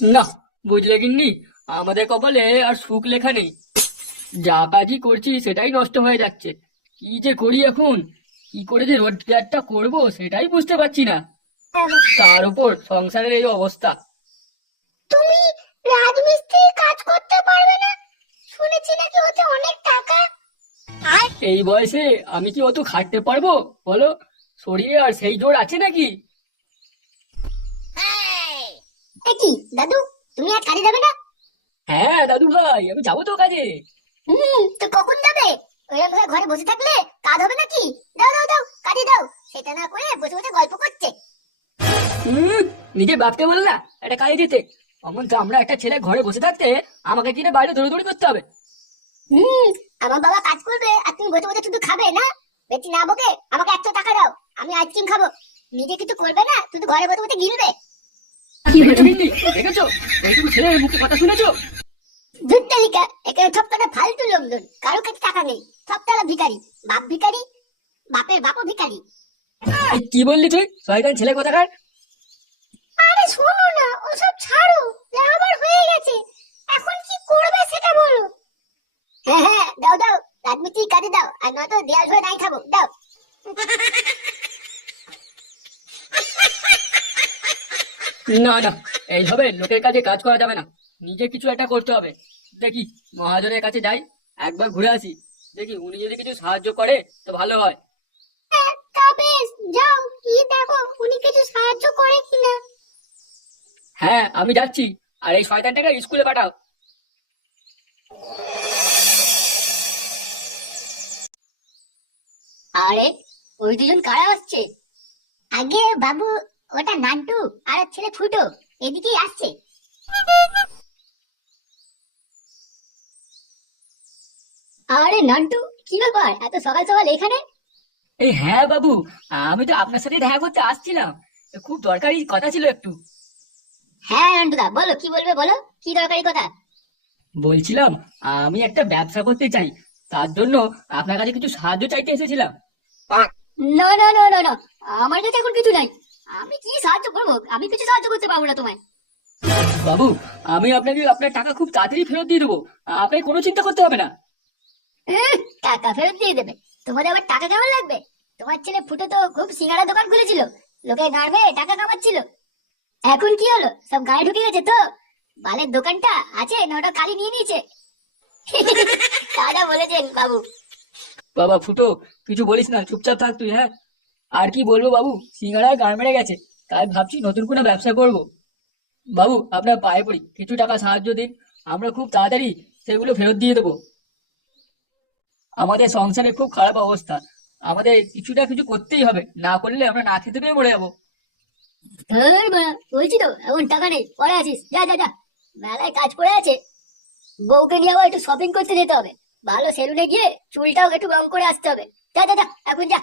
না, বুঝলে গিন্নি, আমাদের কপালে আর সুখ লেখা নেই। যা কাজই করছি সেটাই নষ্ট হয়ে যাচ্ছে। কি যে করি এখন, কি করে যে রোজগারটা করবো সেটাই বুঝতে পারছি না। তার উপর সংসারের এই অবস্থা। তুমি রাজমিস্ত্রির কাজ করতে পারবে না? শুনেছি নাকি ওতে অনেক টাকা। এই বয়সে আমি কি অত খাটতে পারবো বলো? শরীরে আর সেই জোর আছে নাকি? এ কি দাদু, তুমি আজ কাজে যাবে না? হ্যাঁ দাদু ভাই, আমি যাবো তো কাজে। তো কখন যাবে? ওইরকম ভাবে ঘরে বসে থাকলে কাজ হবে নাকি? দাও দাও দাও, কাজে দাও। সেটা না করে বসে বসে গল্প করছে। হুম, নিজে ভাবতে বল না একটা কাজে যেতে। অমন তো আমরা একটা ছেলে ঘরে বসে থাকতে আমাকে কিনে বাইরে দৌড়াদৌড়ি করতে হবে। হুম, আমার বাবা কাজ করবে আর তুমি বসে বসে শুধু খাবে না? বেশি না বকে আমাকে 100 টাকা দাও, আমি আইসক্রিম খাবো। নিজে কিছু করবে না, শুধু ঘরে বসে বসে গিলবে। দেখেছো গিন্নি, দেখেছো? এইটুকু ছেলের মুখে কথা শুনেছো? দুধ তালিকা, এখানে সব কটা ফালতু লোকজন, কারো কাছে টাকা নেই। সব তারা ভিখারি, বাপ ভিখারি, বাপের বাপও ভিখারি। এই কি বললি তুই, শয়তান ছেলে কোথাকার? আরে শোনো না, ওসব ছাড়ো, যা আবার হয়ে গেছে। এখন কি করবে সেটা বলো। হ্যাঁ হ্যাঁ, দাও দাও, রাজমিস্ত্রি কাজে দাও, আর নয়তো দেয়াল হয়ে নাই খাবো, দাও। না না, এইভাবে লোকের কাছে কাজ করা যাবে না। নিজে কিছু একটা করতে হবে। দেখি, মহাজনের কাছে যাই, একবার ঘুরে আসি। দেখি উনি যদি কিছু সাহায্য করে তো ভালো হয়। হ্যাঁ, তা বেশ, যাও গিয়ে দেখো উনি কিছু সাহায্য করে কিনা। হ্যাঁ আমি যাচ্ছি। আর এই শয়তানটাকে স্কুলে পাঠাও। আরে, ওই দুজন কারা আসছে? আগে বাবু, ওটা নান্টু আর ওর ছেলে ফুটো, এদিকেই আসছে। আরে নান্টু, কি ব্যাপার এত সকাল সকাল এখানে? এই হ্যাঁ বাবু, আমি তো আপনার সাথে দেখা করতে আসছিলাম। খুব দরকারি কথা ছিল একটু। হ্যাঁ নান্টুদা, বলো কি বলবে, বলো কি দরকারি কথা। বলছিলাম, আমি একটা ব্যবসা করতে চাই, তার জন্য আপনার কাছে কিছু সাহায্য চাইতে এসেছিলাম। না না না না না, আমার কাছে এখন কিছু নাই। আমি কি সাহায্য করবো? আমি কিছু সাহায্য করতে পারবো না তোমায়। বাবু, আমি আপনাকে আপনার টাকা খুব তাড়াতাড়ি ফেরত দিয়ে দেবো। আপনাকে কোনো চিন্তা করতে হবে না। টাকা ফেরত দিয়ে দেবে? তোমাদের আবার টাকা কেমন লাগবে? তোমার ছেলে ফুটো তো খুব সিঙ্গাড়া দোকান খুলেছিল, লোকে গাড়বে টাকা কামাচ্ছিল। এখন কি হলো, সব গায়ে ঢুকে গেছে তো? বালের দোকানটা আছে না ওটা কালি নিয়ে নিয়েছে? দাদা বলেছেন বাবু। বাবা ফুটো, কিছু বলিস না, চুপচাপ থাক তুই। হ্যাঁ, আর কি বলবো বাবু, সিঙ্গাড়ার গান মেরে গেছে, তাই ভাবছি নতুন কোনো ব্যবসা করব। বাবু আপনার পায়ে পড়ি, কিছু টাকা সাহায্য দিন, আমরা খুব তাড়াতাড়ি সেগুলো ফেরত দিয়ে দেবো। আমাদের সংসারে খুব খারাপ অবস্থা, আমাদের কিছুটা কিছু করতেই হবে, না করলে আমরা না খেতে পেয়ে মরে যাবো। ধর বাড়া, বলছি তো এখন টাকা নেই, পরে আসিস, যা যা যা, মেলায় কাজ পড়ে আছে। বউকে নিয়ে আবার একটু শপিং করতে যেতে হবে, ভালো সেলুনে গিয়ে চুলটাও একটু রং করে আসতে হবে। যা যা যা, এখন যা।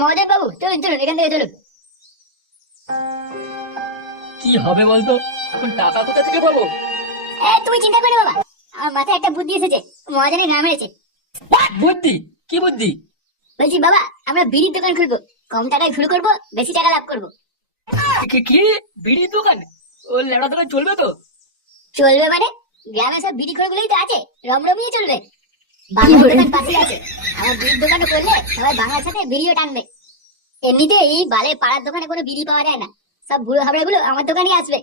মহাদেব বাবু, চলুন চলুন, এখান থেকে চলুন। কি হবে বলতো, এখন টাকা কোথা থেকে পাবো? তুমি চিন্তা করো বাবা, আমার মাথায় একটা বুদ্ধি এসেছে। মহাজনের নাম মেরেছে। বুদ্ধি? কি বুদ্ধি? বলছি বাবা, আমরা বিড়ির দোকান খুলবো, কম টাকায় শুরু করবো, বেশি টাকা লাভ করবো। কি বিড়ির দোকান? ও লেড়া দোকান চলবে তো? চলবে মানে? গ্রামে সব বিড়ি করে গুলোই তো আছে, রমরমিয়ে চলবে। বাংলার দোকান পাশে আছে, আমার বিড়ির দোকানটা করলে সবাই বাংলার সাথে বিড়িও টানবে। এমনিতে এই বালে পাড়ার দোকানে কোনো বিড়ি পাওয়া যায় না, সব বুড়ো হাবড়া গুলো আমার দোকানে আসবে।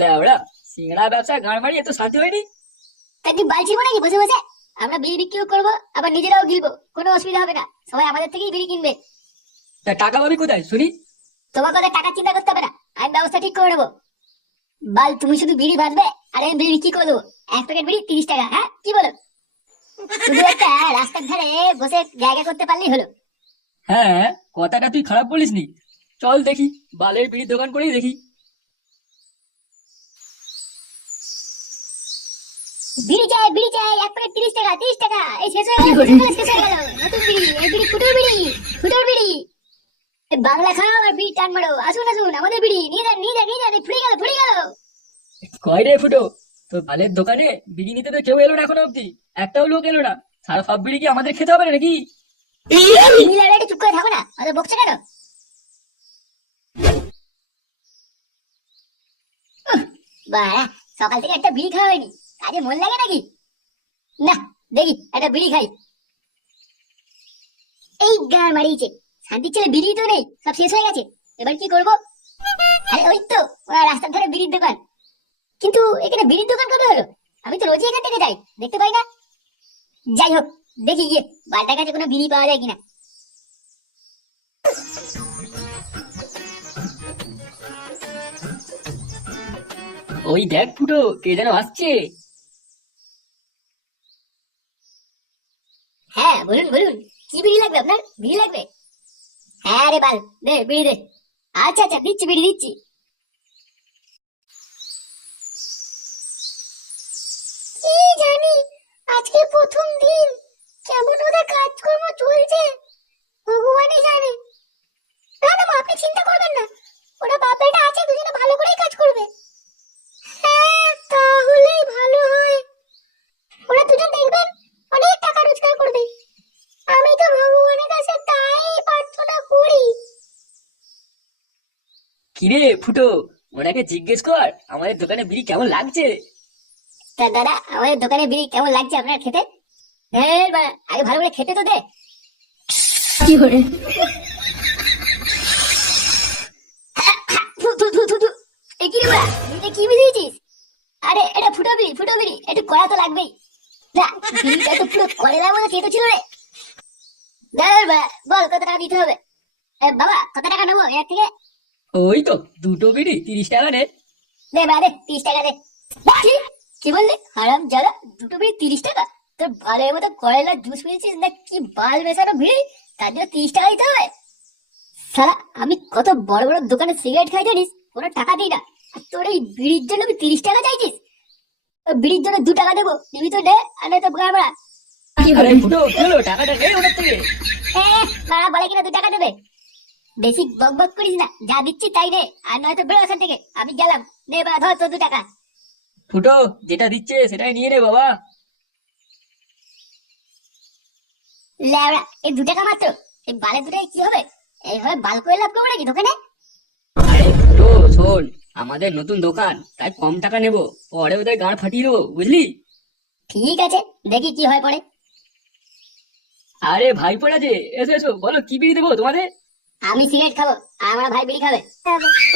লেওড়া, সিঙ্গাড়া ব্যবসা গাঁড় মারি এত শান্তি হয়নি। তা কি বাল ছিড়বো নাকি বসে বসে? আমরা বিড়ি বিক্রিও করবো, আবার নিজেরাও গিলবো, কোনো অসুবিধা হবে না, সবাই আমাদের থেকেই বিড়ি কিনবে। তা টাকা পাবি কোথায় শুনি? তোমার কথা টাকা চিন্তা করতে হবে না, আমি ব্যবস্থা ঠিক করে নেবো। বাল, তুমি শুধু বিড়ি বাঁধবে আর আমি বিড়ি বিক্রি করে দেবো। এক প্যাকেট বিড়ি 30 টাকা, হ্যাঁ কি বলো? শুধু একটা রাস্তার ধারে বসে জায়গা করতে পারলেই হলো। হ্যাঁ, কথাটা তুই খারাপ বলিসনি। চল দেখি, বালের বিড়ির দোকান করেই দেখি। বিড়ি চাই, বিড়ি চাই, এক প্যাকেট 30 টাকা, 30 টাকা। এই শেষ হয়ে গেল, শেষ হয়ে গেল। নতুন বিড়ি, এই বিড়ি ফুটোর বিড়ি, ফুটোর বিড়ি। বাংলা খাও আর বিড়ি টান মারো, আসুন আসুন আমাদের বিড়ি নিয়ে যান নিয়ে যান নিয়ে যান, ফুরিয়ে গেল ফুরিয়ে গেল। কয় রে ফুটো, তোর বালের দোকানে বিড়ি নিতে তো কেউ এলো না এখনো অব্দি, একটাও লোক এলো না। সারা সব বিড়ি কি আমাদের খেতে হবে না নাকি? মিলার একটু চুপ করে থাকো না, অত বকছে কেন? বাড়া, সকাল থেকে একটা বিড়ি খাওয়া হয়নি, কাজে মন লাগে নাকি? না, দেখি একটা বিড়ি খাই। এই গান মারিয়েছে, শান্তির ছেলে বিড়ি তো নেই, সব শেষ হয়ে গেছে। এবার কি করবো? আরে ওই তো রাস্তার ধারে বিড়ির দোকান। কিন্তু এখানে বিড়ির দোকান কবে হলো? আমি তো রোজই এখান থেকে যাই, দেখতে পাই না। যাই হোক, দেখি গিয়ে বালটার কাছে কোনো বিড়ি পাওয়া যায় কিনা। ওই দেখ ফুটো, কে যেন আসছে। হ্যাঁ বলুন বলুন, কি বিড়ি লাগবে আপনার? বিড়ি লাগবে? হ্যাঁ রে বাল, দে বিড়ি দে। আচ্ছা আচ্ছা, দিচ্ছি বিড়ি দিচ্ছি। কি জানি, আজকে প্রথম দিন, কেমন ওদের কাজকর্ম চলছে ভগবানই জানে। না না মা, আপনি চিন্তা করবেন না, ওরা বাপ বেটা আছে, দুজনে ভালো করেই কাজ করবে। হ্যাঁ তাহলেই ভালো হয়, ওরা দুজন দেখবেন অনেক টাকা রোজগার করবে। আমি তো ভগবানের কাছে তাই প্রার্থনা করি। কিরে ফুটো, ওনাকে জিজ্ঞেস কর আমাদের দোকানে বিড়ি কেমন লাগছে। তা দাদা, আমাদের দোকানে বিড়ি কেমন লাগছে আপনার খেতে? হ্যাঁ বা, আগে ভালো করে খেতে তো দে। কি করে? থু থু থু থু থু। এ কি রে বাড়া, বিড়িতে কি মিশিয়েছিস? আরে এটা ফুটো বিড়ি, ফুটো বিড়ি, একটু কড়া তো লাগবেই। না, বিড়িটা তো পুরো কড়ার মতো খেতে ছিল রে। দাদা বাড়া, বল কত টাকা দিতে হবে? বাবা কত টাকা নেবো এর থেকে? ওই তো দুটো বিড়ি 30 টাকা নে। দে বাড়া দে, 30 টাকা দে। কি? কি বললি হারাম যারা, দুটো বিড়ি 30 টাকা? তোর ভালো মতো কয়লা জুস পেয়েছিস না কি বাল মেশানো বিড়ি, তার জন্য 30 টাকা দিতে হবে? সারা, আমি কত বড় বড় দোকানে সিগারেট খাই জানিস, কোনো টাকা দিই না। আর তোর এই বিড়ির জন্য আমি 30 টাকা চাইছিস? ওই বিড়ির জন্য 2 টাকা দেবো, দিবি তো দে, আর নয়তো গাড়া। আরে ফুটো, কি হলো? টাকাটা নে ওনার থেকে। তারা বলে কিনা 2 টাকা দেবে। বেশি বক বক করিস না, যা দিচ্ছি তাই নে, আর নয়তো বেরো এখান থেকে, আমি গেলাম। নে বা ধর তোর 2 টাকা। ফুটো, যেটা দিচ্ছে সেটাই নিয়ে নে বাবা। লেওড়া, এই 2 টাকা মাত্র, এই বালে 2 টাকায় কি হবে? এইভাবে বাল করে লাভ করবো নাকি দোকানে? আরে ফুটো শোন, আমাদের নতুন দোকান, তাই কম টাকা নেবো, পরে ওদের গাঁড় ফাটিয়ে দেবো, বুঝলি? ঠিক আছে, দেখি কি হয় পরে। আরে ভাই পড়া যে, এসো এসো, বলো কি বিড়ি দেবো তোমাদের? আমি সিগারেট খাবো, আর আমার ভাই বিড়ি খাবে।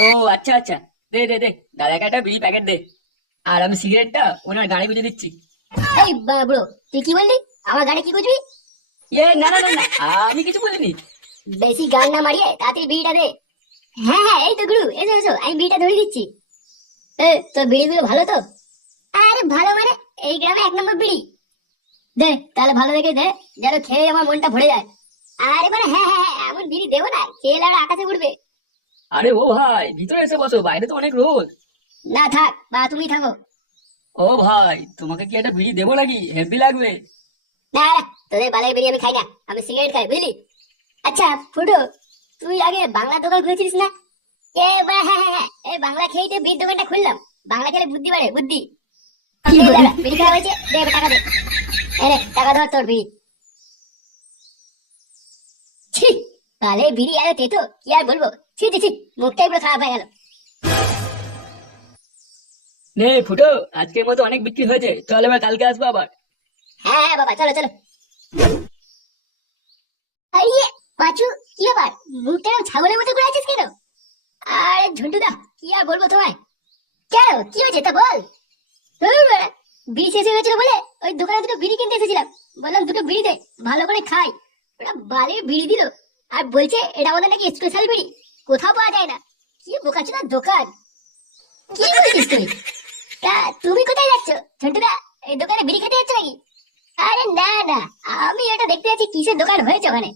ও আচ্ছা আচ্ছা, দে দে দে, দাদাকে একটা বিড়ি প্যাকেট দে, আর আমি সিগারেটটা ওনার গাড়ি গুঁজে দিচ্ছি। এই ব্রো, তুই কি বললি? আমার গাড়ি কি বুঝবি? না না না না, আমি কিছু বলিনি। বেশি গান না মারিয়ে তাড়াতাড়ি বিড়িটা দে। হ্যাঁ হ্যাঁ, এই তো গুরু, এসো এসো, আমি বিড়িটা ধরে দিচ্ছি। তোর বিড়িগুলো ভালো তো? আরে ভালো মানে, এই গ্রামে 1 নম্বর বিড়ি। দে তাহলে ভালো দেখে দে, যেন খেয়ে আমার মনটা ভরে যায়। আরে মানে হ্যাঁ হ্যাঁ হ্যাঁ, এমন বিড়ি দেবো না খেয়ে আর আকাশে উঠবে। আরে ও ভাই, ভিতরে এসে বসো, বাইরে তো অনেক রোদ। না থাক, বা তুমি থাকো। ও ভাই, তোমাকে কি একটা বিড়ি দেবো নাকি? হেভি লাগবে। না না, তোদের বালের বিড়ি আমি খাই না, আমি সিগারেট খাই, বুঝলি? আচ্ছা ফুটো, তুই আগে বাংলা দোকান খুলেছিস না? হ্যাঁ হ্যাঁ হ্যাঁ, এই বাংলা খেয়েই তো বিড়ির দোকানটা খুললাম। বাংলা খেলে বুদ্ধি বাড়ে, বুদ্ধি। বিড়ি খাওয়া হয়েছে, দে এবার টাকা দে। এনে টাকা ধর তোর বিড়ি। ছি, তাহলে বিড়ি আর তেতো, কি আর বলবো। ছি ছি ছি, মুখটাই পুরো খারাপ হয়ে গেল। নে ফুটো, আজকের মতো অনেক বিক্রি হয়েছে, চল এবার কালকে আসবো আবার। হ্যাঁ হ্যাঁ বাবা, চলো চলো। আরে পাঁচু, কি ব্যাপার, মুখটা এরকম ছাগলের মতো করে আছিস কেন? আরে ঝন্টুদা, কি আর বলবো তোমায়। কেন, কি হয়েছে তা বল। ধুর বাড়া, বিড়ি শেষ হয়ে গেছিল বলে ওই দোকানে 2টো বিড়ি কিনতে এসেছিলাম। বললাম 2টো বিড়ি দে, ভালো করে খাই। ওরা বালের বিড়ি দিল, আর বলছে এটা আমাদের নাকি স্পেশাল বিড়ি, কোথাও পাওয়া যায় না। কি বোকাচোদার দোকান। কি বলছিস তুই? তা তুমি কোথায় যাচ্ছ ঝন্টুদা? এই দোকানে বিড়ি খেতে যাচ্ছ নাকি? আরে না না, আমি এটা দেখতে যাচ্ছি কিসের দোকান হয়েছে ওখানে।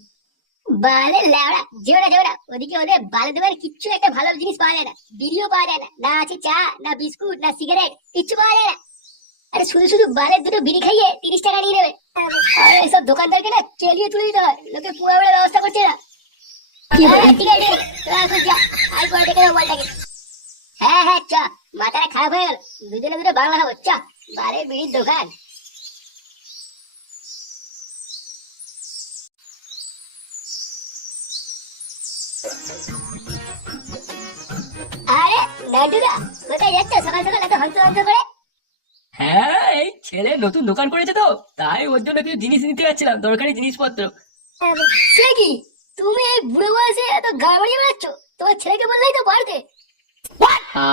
বালে লেওড়া, যেও না যেও না, ওদিকে ওদের বালের দোকানে কিচ্ছু একটা ভালো জিনিস পাওয়া যায় না, বিড়িও পাওয়া যায় না, না আছে চা, না বিস্কুট, না সিগারেট, কিচ্ছু পাওয়া যায় না। আরে শুধু শুধু বালের 2টো বিড়ি খাইয়ে 30 টাকা নিয়ে নেবে। আর এসব দোকানদারকে না চেলিয়ে তুলে দিতে হয়, লোকে পুরো ব্যবস্থা করছে না। ঠিক আছে ঠিক আছে, তোরা এখন যা, আর পরে দেখে নেবো বলটাকে। হ্যাঁ হ্যাঁ চ, মাথাটা খারাপ হয়ে গেল, দুজনে দুটো বাংলা খাবো, চ। বালের বিড়ির দোকান। আরে নান্টুদা, কোথায় যাচ্ছ সকাল সকাল এত হন্ত করে? হ্যাঁ, এই ছেলে নতুন দোকান করেছে তো, তাই ওর জন্য কিছু জিনিস নিতে যাচ্ছিলাম, দরকারি জিনিসপত্র। সে কি, তুমি এই বুড়ো বয়সে এত গা বাড়িয়ে বেড়াচ্ছ? তোমার ছেলেকে বললেই তো পারতে।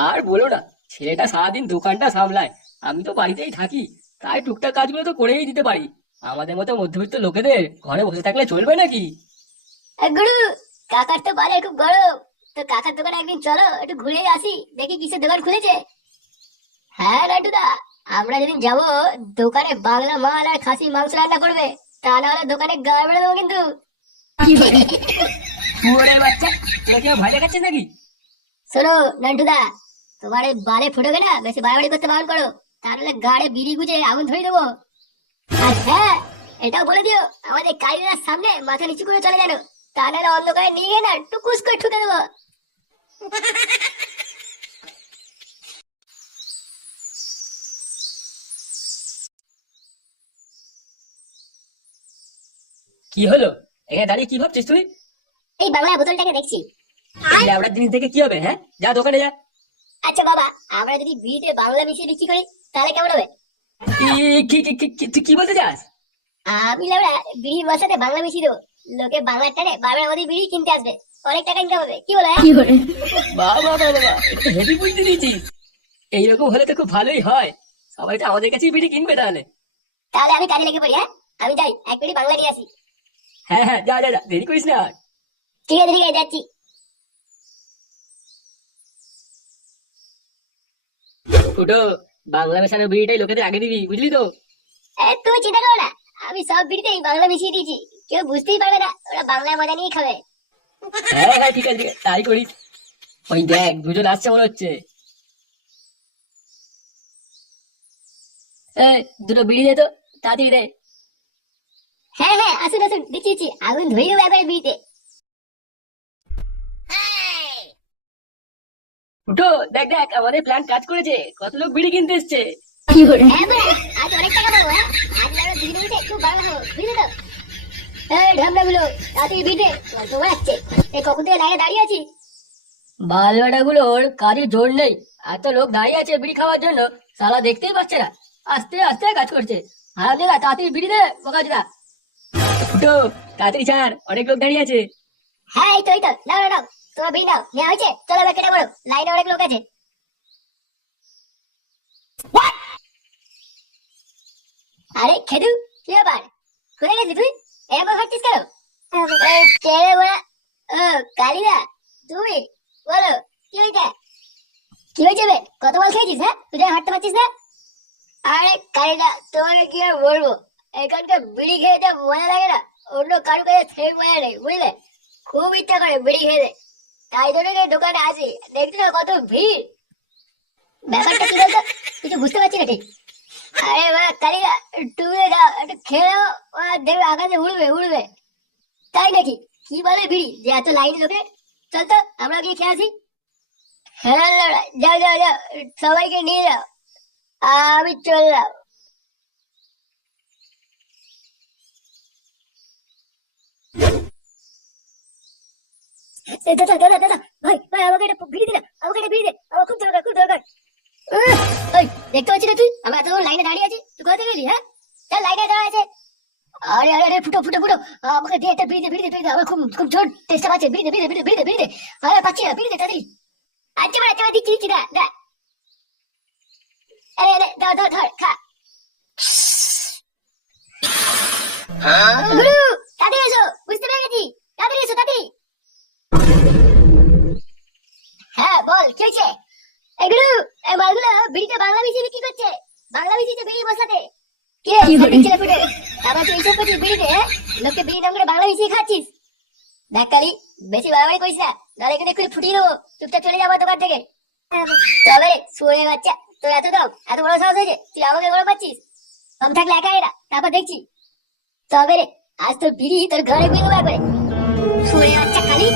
আর বলো না, ছেলেটা সারাদিন দোকানটা সামলায়, আমি তো বাড়িতেই থাকি, তাই টুকটাক কাজগুলো তো করেই দিতে পারি। আমাদের মতো মধ্যবিত্ত লোকেদের ঘরে বসে থাকলে চলবে নাকি? গুরু, কাকার তো বাড়ি খুব গরম, তো কাকার দোকানে একদিন চলো, একটু ঘুরে আসি, দেখি কিসের দোকান খুলেছে। হ্যাঁ নান্টুদা, আমরা যেদিন যাবো দোকানে বাংলা মাল আর খাসি মাংস রান্না করবে, তা না হলে দোকানে গাড় বেড়ে দেবো কিন্তু। শুয়োরের বাচ্চা, তোরা কি আমার ভয় দেখাচ্ছিস নাকি? শোনো নান্টুদা, তোমার এই বালে ফুটোবে না, বেশি বাড়াবাড়ি করতে বারণ করো, তাহলে গাড়ে বিড়ি গুজে আগুন ধরিয়ে দেবো। আর হ্যাঁ, এটাও বলে দিও আমাদের কালীরার সামনে মাথা নিচু করে চলে জানো, তা নাহলে অন্ধকারে নিয়ে গিয়ে না টুকুস করে ঠুকে দেবো। কি হলো, এখানে দাঁড়িয়ে কি ভাবছিস তুই? এই বাংলা বোতলটাকে দেখছি। এই ল্যাবড়ার জিনিস দেখে কি হবে? হ্যাঁ, যা দোকানে যা। আচ্ছা বাবা, আমরা যদি বিড়িতে বাংলা মিশিয়ে বিক্রি করি তাহলে কেমন হবে? তুই কি বলতে চাস? আমি লেবড়া বিড়ির মশাতে বাংলা মিশিয়ে দেবো, লোকে বাংলার টানে বারবার আমাদের বিড়ি কিনতে আসবে, অনেক টাকা ইনকাম হবে, কি বলে? বাবা বাবা বাবা, একটু হেভি বুঝতে দিয়েছিস। এইরকম হলে তো খুব ভালোই হয়, সবাই তো আমাদের কাছেই বিড়ি কিনবে তাহলে। তাহলে আমি কাজে লেগে পড়ি। হ্যাঁ, আমি যাই, এক বিড়ি বাংলা নিয়ে আসি। হ্যাঁ হ্যাঁ, যা যা যা, দেরি করিস না আর। ঠিক আছে ঠিক আছে, যাচ্ছি। ফুটো, বাংলা মেশানো বিড়িটাই লোকেদের আগে দিবি, বুঝলি তো? তুমি চিন্তা করো না, আমি সব বিড়িতেই বাংলা মিশিয়ে দিয়েছি, কেউ বুঝতেই পারবে না, ওরা বাংলায় মজা নিয়ে খাবে। হ্যাঁ হ্যাঁ, ঠিক আছে ঠিক আছে, তাই করিস। ওই দেখ, দুজন আসছে মনে হচ্ছে। দুটো বিড়ি দে তো, তাড়াতাড়ি দে। হ্যাঁ হ্যাঁ, আসুন আসুন, দিচ্ছি দিচ্ছি, আগুন ধরিয়ে দেবো একবারে বিড়িতে। ফুটো, দেখ দেখ, আমাদের প্ল্যান কাজ করেছে, কত লোক বিড়ি কিনতে এসছে। হ্যাঁ বড়া, আজ অনেক টাকা পাবো। হ্যাঁ, আজ আমরা দুই মিনিটে খুব বাংলা খাবো, বুঝলি তো? এই ঢামনা গুলো তাড়াতাড়ি বিড়িতে, গল্প বাড়াচ্ছে, এই কখন থেকে লাইনে দাঁড়িয়ে আছি। বালবাটা গুলোর কাজে জোর নেই, এত লোক দাঁড়িয়ে আছে বিড়ি খাওয়ার জন্য, সালা দেখতেই পাচ্ছে না, আস্তে আস্তে কাজ করছে। হারাম দাদা, তাড়াতাড়ি বিড়ি দে, বোকা দাদা। ফুটো, তাড়াতাড়ি ছাড়, অনেক লোক দাঁড়িয়ে আছে। হ্যাঁ এই তো এই তো, নাও নাও নাও, তোমার বিড়ি নাও, নেওয়া হয়েছে, চলো এবার কেটে পড়ো, লাইনে অনেক লোক আছে। আরে খেদু, কি ব্যাপার, কোথায় গেছিস তুই? এরকম ভাবছিস কেন? এই কে রে বড়া? ও কালিদা, তুমি বলো, কি হয়েছে? কি হয়েছে বে, কত বল খেয়েছিস? হ্যাঁ, তুই যা হাঁটতে পারছিস না? আরে কালিদা, তোমাকে কি আর বলবো, এখানকার বিড়ি খেয়ে যা মজা লাগে না, অন্য কারো কাছে সেই মজা নেই, বুঝলে? খুব ইচ্ছা করে বিড়ি খেতে, তাই জন্য এই দোকানে আসি, দেখছি না কত ভিড়। ব্যাপারটা কি বলতো, কিছু বুঝতে পারছি না ঠিক। আরে বাবা কালিদা, তুমি যাও একটু খেয়ে নাও, দেখবে আকাশে উড়বে উড়বে। তাই নাকি? কি বলে বিড়ি যে এত লাইন লোকে, চল তো আমরা গিয়ে খেয়ে আসি। হ্যাঁ লাউড়া, যাও যাও যাও, সবাইকে নিয়ে যাও, আমি চললাম। দাদা দাদা দাদা, ভাই ভাই, আমাকে একটা বিড়ি দে না, আমাকে একটা বিড়ি দে, আমার খুব দরকার খুব দরকার। ওই দেখতে পাচ্ছি না তুই, আমরা এতক্ষণ লাইনে দাঁড়িয়ে আছি, তুই কোথা থেকে এলি? হ্যাঁ, চল লাইনে দাঁড়া আছে। আরে আরে আরে, ফুটো ফুটো ফুটো, আমাকে দে একটা বিড়ি দে, বিড়ি দে, বিড়ি দে, আমার খুব খুব জোর টেস্টটা পাচ্ছে, বিড়ি দে বিড়ি দে বিড়ি দে বিড়ি দে, আরে পাচ্ছি না, বিড়ি দে তাড়াতাড়ি। আচ্ছা দিচ্ছি দিচ্ছি, দা দা, আরে আরে, ধর ধর ধর, খা। গুরু, তাড়াতাড়ি এসো, বুঝতে পেরে গেছি, তাড়াতাড়ি এসো তাড়াতাড়ি। হ্যাঁ বল, কি হয়েছে? এগুলো এই মালগুলো বিড়িতে বাংলা মিশিয়ে বিক্রি করছে, বাংলা মিশিয়েছে বিড়ি মশলাতে। কে ছেলে ফুটে, আবার তুই এইসব করছিস বিড়িতে? হ্যাঁ, লোককে বিড়ি দাম করে বাংলা মিশিয়ে খাচ্ছিস। দেখ কালি, বেশি বাড়াবাড়ি করিস না, নাহলে কিন্তু একটু ফুটিয়ে দেবো, চুপচাপ চলে যাবো দোকান থেকে। তবে শুয়ে বাচ্চা, তোর এত দাম, এত বড় সাহস হয়েছে, তুই আমাকে গরম পাচ্ছিস? কম থাকলে একা এরা, তারপর দেখছি। তবে রে, আজ তোর বিড়ি তোর ঘরে বিয়ে দেবো একবারে, শুয়ে বাচ্চা কালি।